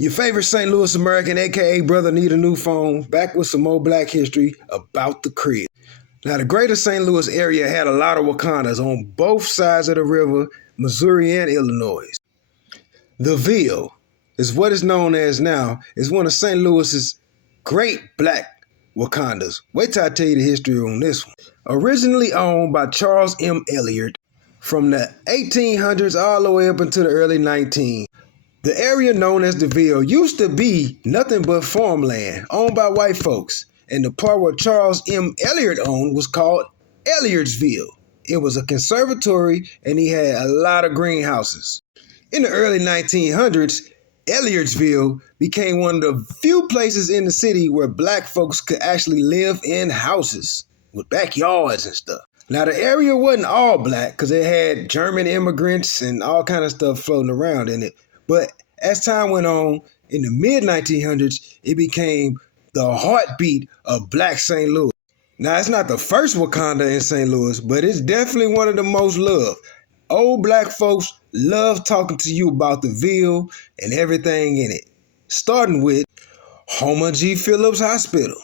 Your favorite St. Louis American, aka Brother Need a New Phone, back with some more black history about the crib. Now, the greater St. Louis area had a lot of Wakandas on both sides of the river, Missouri and Illinois. The Ville is what is known as now, is one of St. Louis's great black Wakandas. Wait till I tell you the history on this one. Originally owned by Charles M. Elliard from the 1800s all the way up into the early 1900s. The area known as the Ville used to be nothing but farmland owned by white folks, and the part where Charles M. Elliard owned was called Elleardsville. It was a conservatory, and he had a lot of greenhouses. In the early 1900s, Elleardsville became one of the few places in the city where black folks could actually live in houses with backyards and stuff. Now, the area wasn't all black because it had German immigrants and all kind of stuff floating around in it. But as time went on, in the mid-1900s, it became the heartbeat of black St. Louis. Now, it's not the first Wakanda in St. Louis, but it's definitely one of the most loved. Old black folks love talking to you about the Ville and everything in it, starting with Homer G. Phillips Hospital.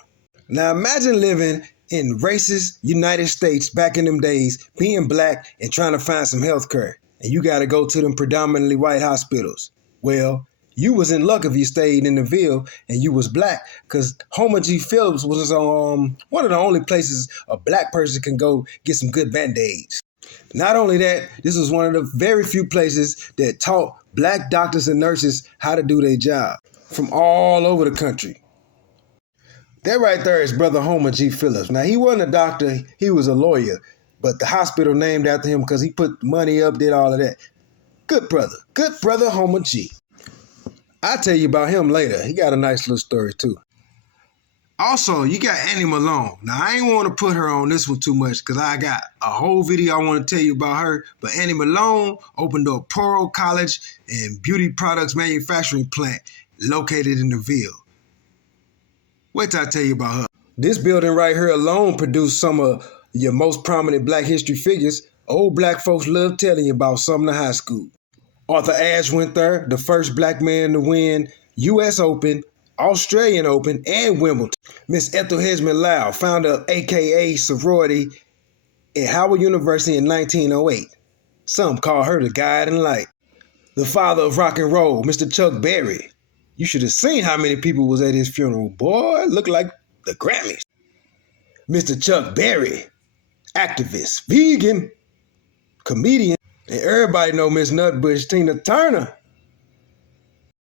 Now, imagine living in racist United States back in them days, being black and trying to find some health care, and you got to go to them predominantly white hospitals. Well, you was in luck if you stayed in the Ville and you was black, because Homer G. Phillips was one of the only places a black person can go get some good Band-Aids. Not only that, this was one of the very few places that taught black doctors and nurses how to do their job from all over the country. That right there is Brother Homer G. Phillips. Now, he wasn't a doctor, he was a lawyer, but the hospital named after him because he put money up, did all of that. Good brother Homer G. I'll tell you about him later. He got a nice little story too. Also, you got Annie Malone. Now, I ain't want to put her on this one too much because I got a whole video I want to tell you about her. But Annie Malone opened up Poro College and beauty products manufacturing plant located in the Ville. Wait till I tell you about her. This building right here alone produced some of your most prominent black history figures. Old black folks love telling you about Sumner High School. Arthur Ashe went there, the first black man to win U.S. Open, Australian Open, and Wimbledon. Miss Ethel Hesman Lau, founder of AKA sorority at Howard University in 1908. Some call her the guiding light. The father of rock and roll, Mr. Chuck Berry. You should have seen how many people was at his funeral. Boy, it looked like the Grammys. Mr. Chuck Berry, activist, vegan, comedian, and everybody know Miss Nutbush Tina Turner.